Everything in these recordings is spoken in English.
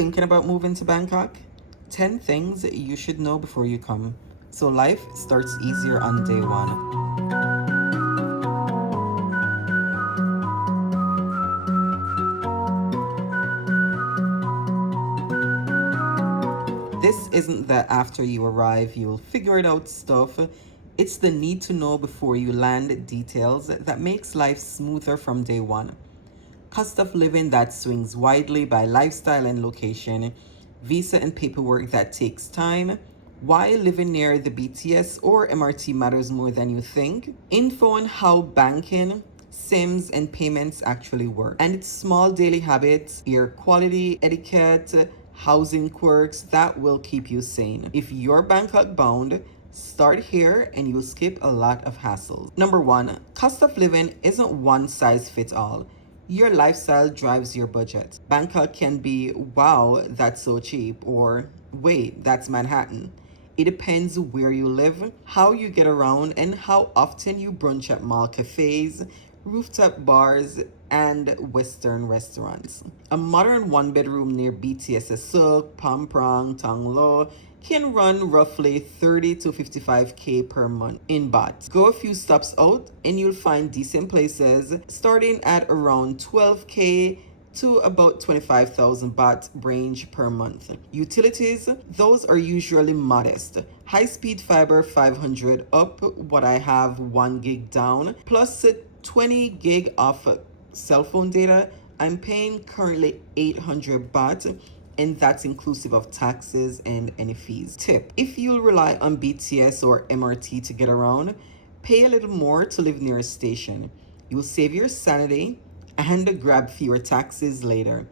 Thinking about moving to Bangkok? 10 things you should know before you come, so life starts easier on day one. This isn't the after you arrive you'll figure it out stuff. It's the need to know before you land details that makes life smoother from day one. Cost of living that swings widely by lifestyle and location, visa and paperwork that takes time, why living near the BTS or MRT matters more than you think, info on how banking, SIMs, and payments actually work, and its small daily habits, air quality, etiquette, housing quirks that will keep you sane. If you're Bangkok bound, start here and you'll skip a lot of hassles. Number one, cost of living isn't one size fits all. Your lifestyle drives your budget. Bangkok can be, wow, that's so cheap, or wait, that's Manhattan. It depends where you live, how you get around, and how often you brunch at mall cafes, rooftop bars, and Western restaurants. A modern one bedroom near BTS Suk, Pam Prang, Tang Lo can run roughly 30 to 55k per month in baht. Go a few stops out and you'll find decent places starting at around 12k to about 25,000 baht range per month. Utilities, those are usually modest. High speed fiber 500 up, what I have 1 gig down, plus 20 gig off cell phone data. I'm paying currently 800 baht, and that's inclusive of taxes and any fees. Tip, if you'll rely on BTS or MRT to get around, pay a little more to live near a station. You'll save your sanity and grab fewer taxes later.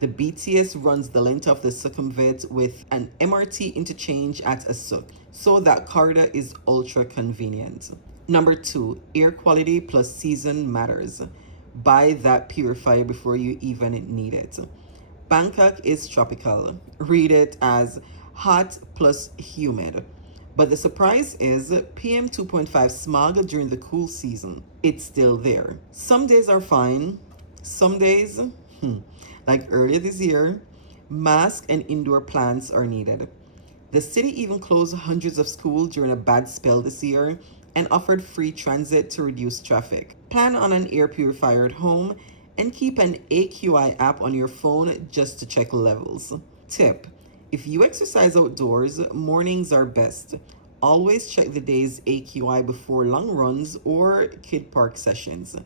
The BTS runs the length of the Sukhumvit with an MRT interchange at a Suk, so that corridor is ultra convenient. Number two, air quality plus season matters. Buy that purifier before you even need it. Bangkok is tropical. Read it as hot plus humid. But the surprise is PM 2.5 smog during the cool season. It's still there. Some days are fine. Some days, like earlier this year, masks and indoor plants are needed. The city even closed hundreds of schools during a bad spell this year and offered free transit to reduce traffic. Plan on an air purifier at home and keep an AQI app on your phone just to check levels. Tip, if you exercise outdoors, mornings are best. Always check the day's AQI before long runs or kid park sessions,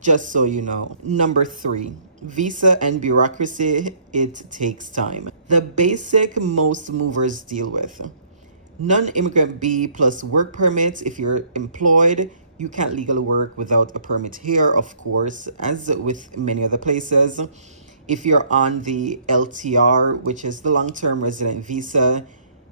just so you know. Number three, visa and bureaucracy, it takes time. The basic most movers deal with. Non-immigrant B plus work permits. If you're employed, you can't legally work without a permit here, of course, as with many other places. If you're on the LTR, which is the long-term resident visa,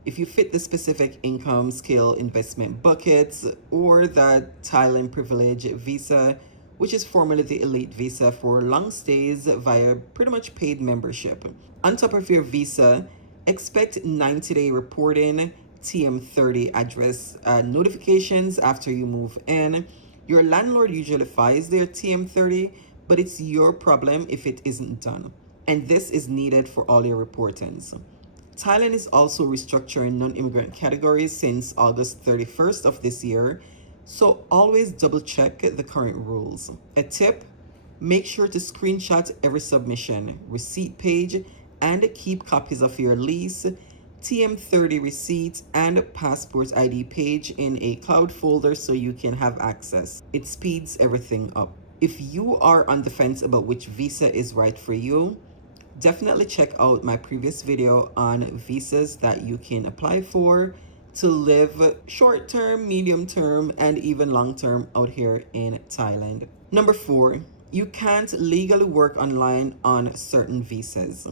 if you fit the specific income, skill, investment buckets, or the Thailand privilege visa, which is formerly the elite visa for long stays via pretty much paid membership. On top of your visa, expect 90-day reporting, TM30 address notifications after you move in. Your landlord usually files their TM30, but it's your problem if it isn't done. And this is needed for all your reportings. Thailand is also restructuring non-immigrant categories since August 31st of this year, so always double check the current rules. A tip, make sure to screenshot every submission, receipt page, and keep copies of your lease, TM30 receipt, and passport ID page in a cloud folder so you can have access. It speeds everything up. If you are on the fence about which visa is right for you, definitely check out my previous video on visas that you can apply for to live short term, medium term, and even long term out here in Thailand. Number four, you can't legally work online on certain visas.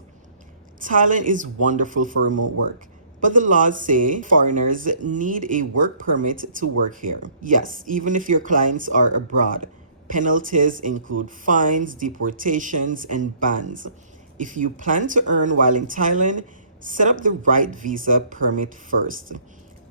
Thailand is wonderful for remote work, but the laws say foreigners need a work permit to work here. Yes, even if your clients are abroad. Penalties include fines, deportations, and bans. If you plan to earn while in Thailand, set up the right visa permit first.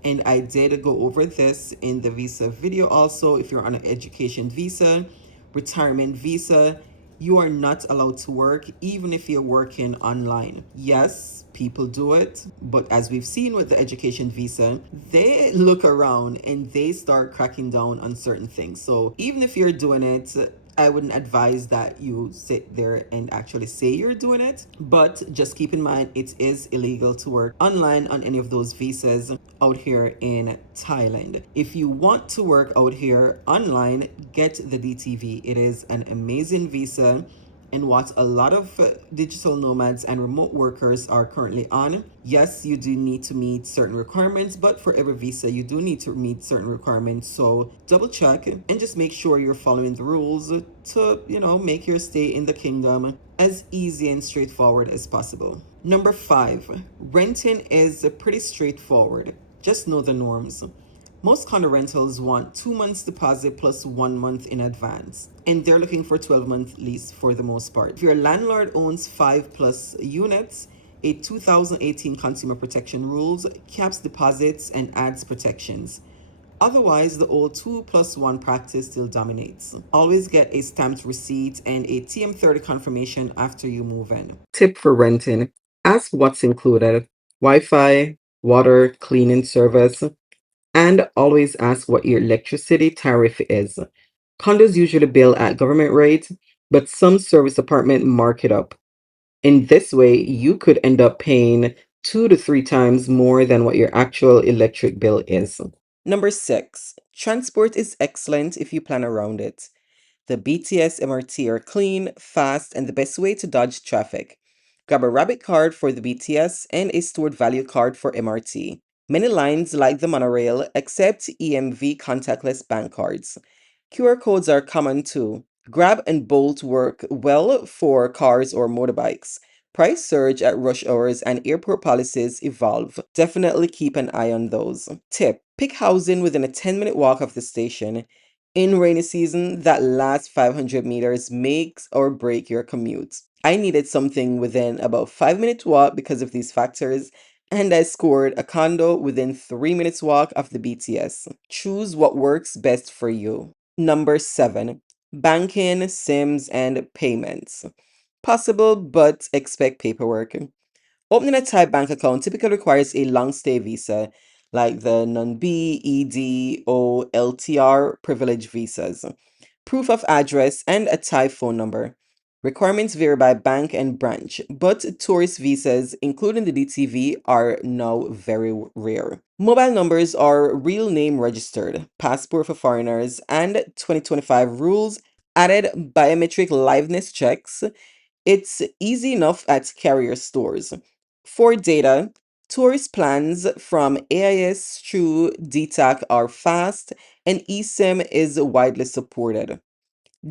And I did go over this in the visa video also. If you're on an education visa, retirement visa, You are not allowed to work even if you're working online. Yes, people do it, but as we've seen with the education visa, they look around and they start cracking down on certain things. So even if you're doing it, I wouldn't advise that you sit there and actually say you're doing it, but just keep in mind it is illegal to work online on any of those visas out here in Thailand. If you want to work out here online, get the DTV. It is an amazing visa and what a lot of digital nomads and remote workers are currently on. Yes, you do need to meet certain requirements, but for every visa, you do need to meet certain requirements. So double check and just make sure you're following the rules to, make your stay in the kingdom as easy and straightforward as possible. Number 5, renting is pretty straightforward. Just know the norms. Most condo rentals want 2 months deposit plus 1 month in advance, and they're looking for 12-month lease for the most part. If your landlord owns 5+ units, a 2018 Consumer Protection Rules caps deposits and adds protections. Otherwise, the old 2+1 practice still dominates. Always get a stamped receipt and a TM30 confirmation after you move in. Tip for renting: ask what's included: Wi Fi, water, cleaning service, and always ask what your electricity tariff is. Condos usually bill at government rate, but some service apartment mark it up. In this way, you could end up paying 2 to 3 times more than what your actual electric bill is. Number 6, transport is excellent if you plan around it. The BTS MRT are clean, fast, and the best way to dodge traffic. Grab a rabbit card for the BTS and a stored value card for MRT. Many lines, like the monorail, accept EMV contactless bank cards. QR codes are common too. Grab and Bolt work well for cars or motorbikes. Price surge at rush hours and airport policies evolve. Definitely keep an eye on those. Tip: pick housing within a 10-minute walk of the station. In rainy season, that last 500 meters makes or break your commute. I needed something within about 5 minutes walk because of these factors, and I scored a condo within 3 minutes walk of the BTS. Choose what works best for you. Number 7, banking, SIMs, and payments. Possible, but expect paperwork. Opening a Thai bank account typically requires a long stay visa, like the non-B, ED, or LTR privilege visas, proof of address, and a Thai phone number. Requirements vary by bank and branch, but tourist visas, including the DTV, are now very rare. Mobile numbers are real name registered, passport for foreigners, and 2025 rules added biometric liveness checks. It's easy enough at carrier stores. For data, tourist plans from AIS through DTAC are fast, and eSIM is widely supported.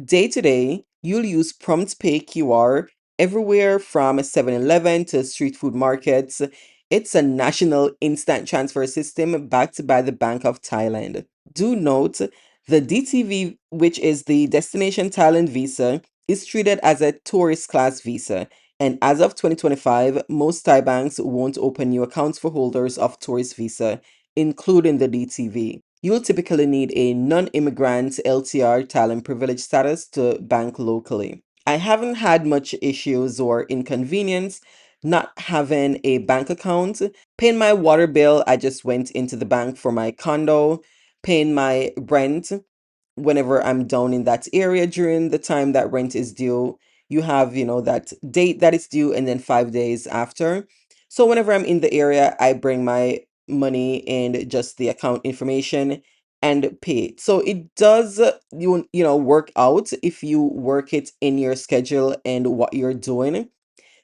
Day to day, you'll use Prompt Pay QR everywhere from 7-Eleven to street food markets. It's a national instant transfer system backed by the Bank of Thailand. Do note, the DTV, which is the Destination Thailand Visa, is treated as a tourist class visa. And as of 2025, most Thai banks won't open new accounts for holders of tourist visa, including the DTV. You'll typically need a non-immigrant LTR talent privilege status to bank locally. I haven't had much issues or inconvenience not having a bank account. Paying my water bill, I just went into the bank for my condo. Paying my rent, whenever I'm down in that area during the time that rent is due, you have, that date that it's due and then 5 days after. So whenever I'm in the area, I bring my money and just the account information and pay it. So it does work out if you work it in your schedule and what you're doing.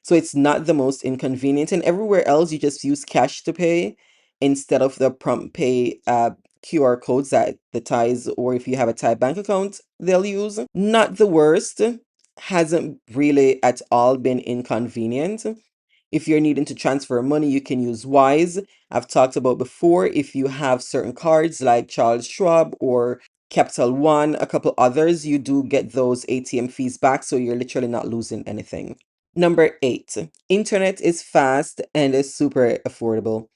So it's not the most inconvenient. And everywhere else, you just use cash to pay instead of the prompt pay QR codes that the Thais, or if you have a Thai bank account, they'll use. Not the worst. Hasn't really at all been inconvenient. If you're needing to transfer money, you can use Wise. I've talked about before, if you have certain cards like Charles Schwab or Capital One, a couple others, you do get those ATM fees back, so you're literally not losing anything. Number 8, internet is fast and is super affordable.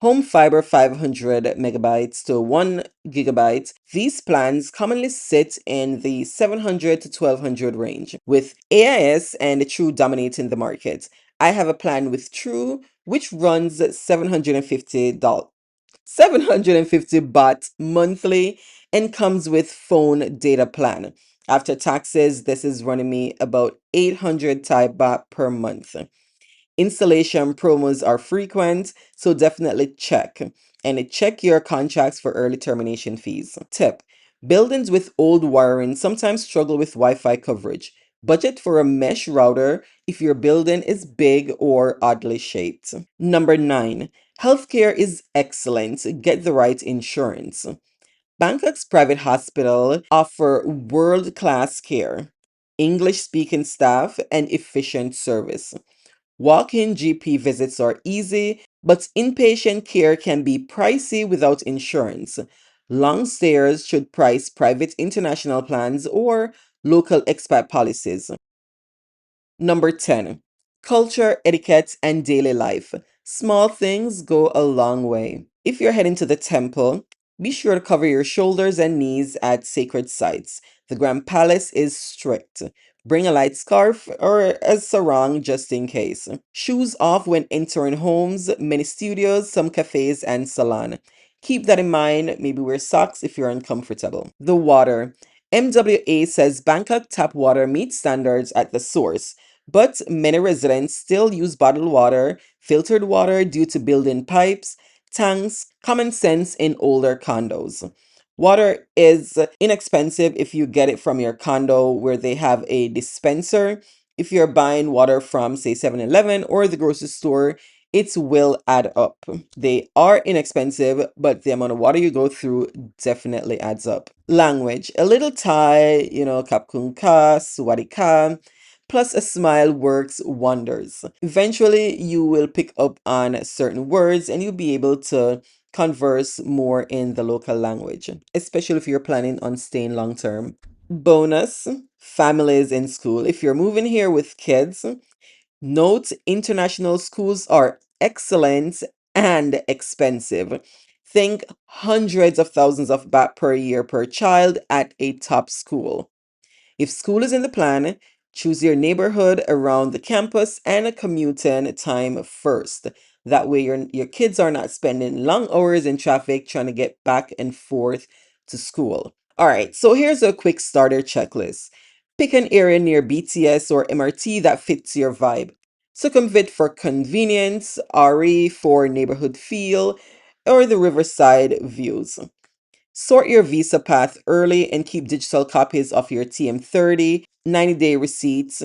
Home fiber 500 megabytes to 1 gigabyte. These plans commonly sit in the 700 to 1200 range, with AIS and True dominating the market. I have a plan with True, which runs $750 750 baht monthly and comes with phone data plan. After taxes, this is running me about 800 Thai baht per month. Installation promos are frequent, so definitely check. And check your contracts for early termination fees. Tip: buildings with old wiring sometimes struggle with Wi Fi coverage. Budget for a mesh router if your building is big or oddly shaped. Number 9. Healthcare is excellent. Get the right insurance. Bangkok's private hospital offer world-class care, English-speaking staff, and efficient service. Walk-in GP visits are easy, but inpatient care can be pricey without insurance. Long stayers should price private international plans or local expat policies. Number 10. Culture, etiquette, and daily life. Small things go a long way. If you're heading to the temple, be sure to cover your shoulders and knees at sacred sites. The Grand Palace is strict. Bring a light scarf or a sarong just in case. Shoes off when entering homes, many studios, some cafes, and salon. Keep that in mind. Maybe wear socks if you're uncomfortable. The water. MWA says Bangkok tap water meets standards at the source, but many residents still use bottled water, filtered water due to built-in pipes, tanks, common sense in older condos. Water is inexpensive if you get it from your condo where they have a dispenser. If you're buying water from, say, 7-Eleven or the grocery store, it will add up. They are inexpensive, but the amount of water you go through definitely adds up. Language. A little Thai, Kap Kun Ka, Sawasdee Ka, plus a smile works wonders. Eventually, you will pick up on certain words and you'll be able to converse more in the local language, especially if you're planning on staying long term. Bonus: families in school. If you're moving here with kids, note international schools are excellent and expensive. Think hundreds of thousands of baht per year per child at a top school. If school is in the plan, choose your neighborhood around the campus and a commuting time first. That way your kids are not spending long hours in traffic trying to get back and forth to school. All right, so here's a quick starter checklist. Pick an area near BTS or MRT that fits your vibe. Sukhumvit for convenience, RE for neighborhood feel, or the riverside views. Sort your visa path early and keep digital copies of your TM30, 90-day receipts,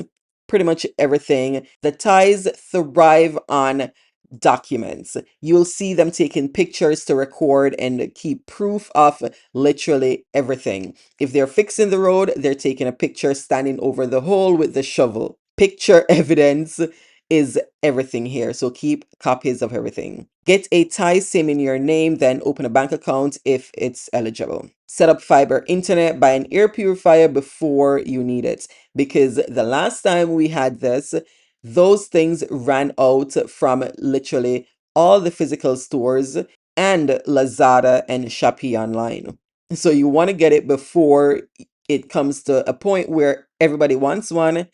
pretty much everything. The Thais thrive on documents. You'll see them taking pictures to record and keep proof of literally everything. If they're fixing the road, they're taking a picture standing over the hole with the shovel. Picture evidence is everything here, so keep copies of everything. Get a Thai SIM in your name, then open a bank account if it's eligible. Set up fiber internet, buy an air purifier before you need it, because the last time we had this, those things ran out from literally all the physical stores and Lazada and Shopee online. So you want to get it before it comes to a point where everybody wants one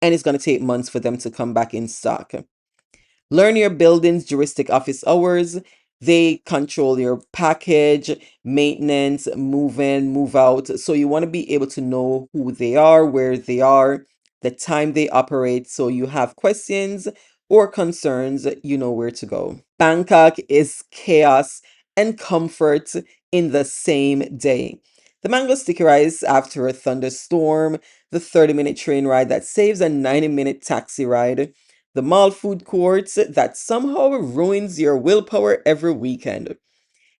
and it's going to take months for them to come back in stock. Learn your building's juristic office hours. They control your package, maintenance, move in, move out. So you want to be able to know who they are, where they are, the time they operate. So you have questions or concerns, you know where to go. Bangkok is chaos and comfort in the same day. The mango sticky rice after a thunderstorm, the 30-minute train ride that saves a 90-minute taxi ride, the mall food courts that somehow ruins your willpower every weekend.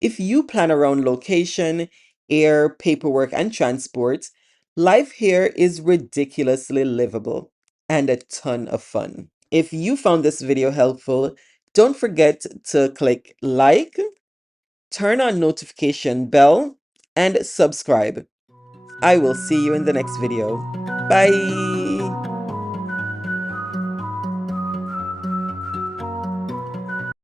If you plan around location, air, paperwork, and transport, life here is ridiculously livable and a ton of fun. If you found this video helpful, don't forget to click like, turn on notification bell, and subscribe. I will see you in the next video. Bye!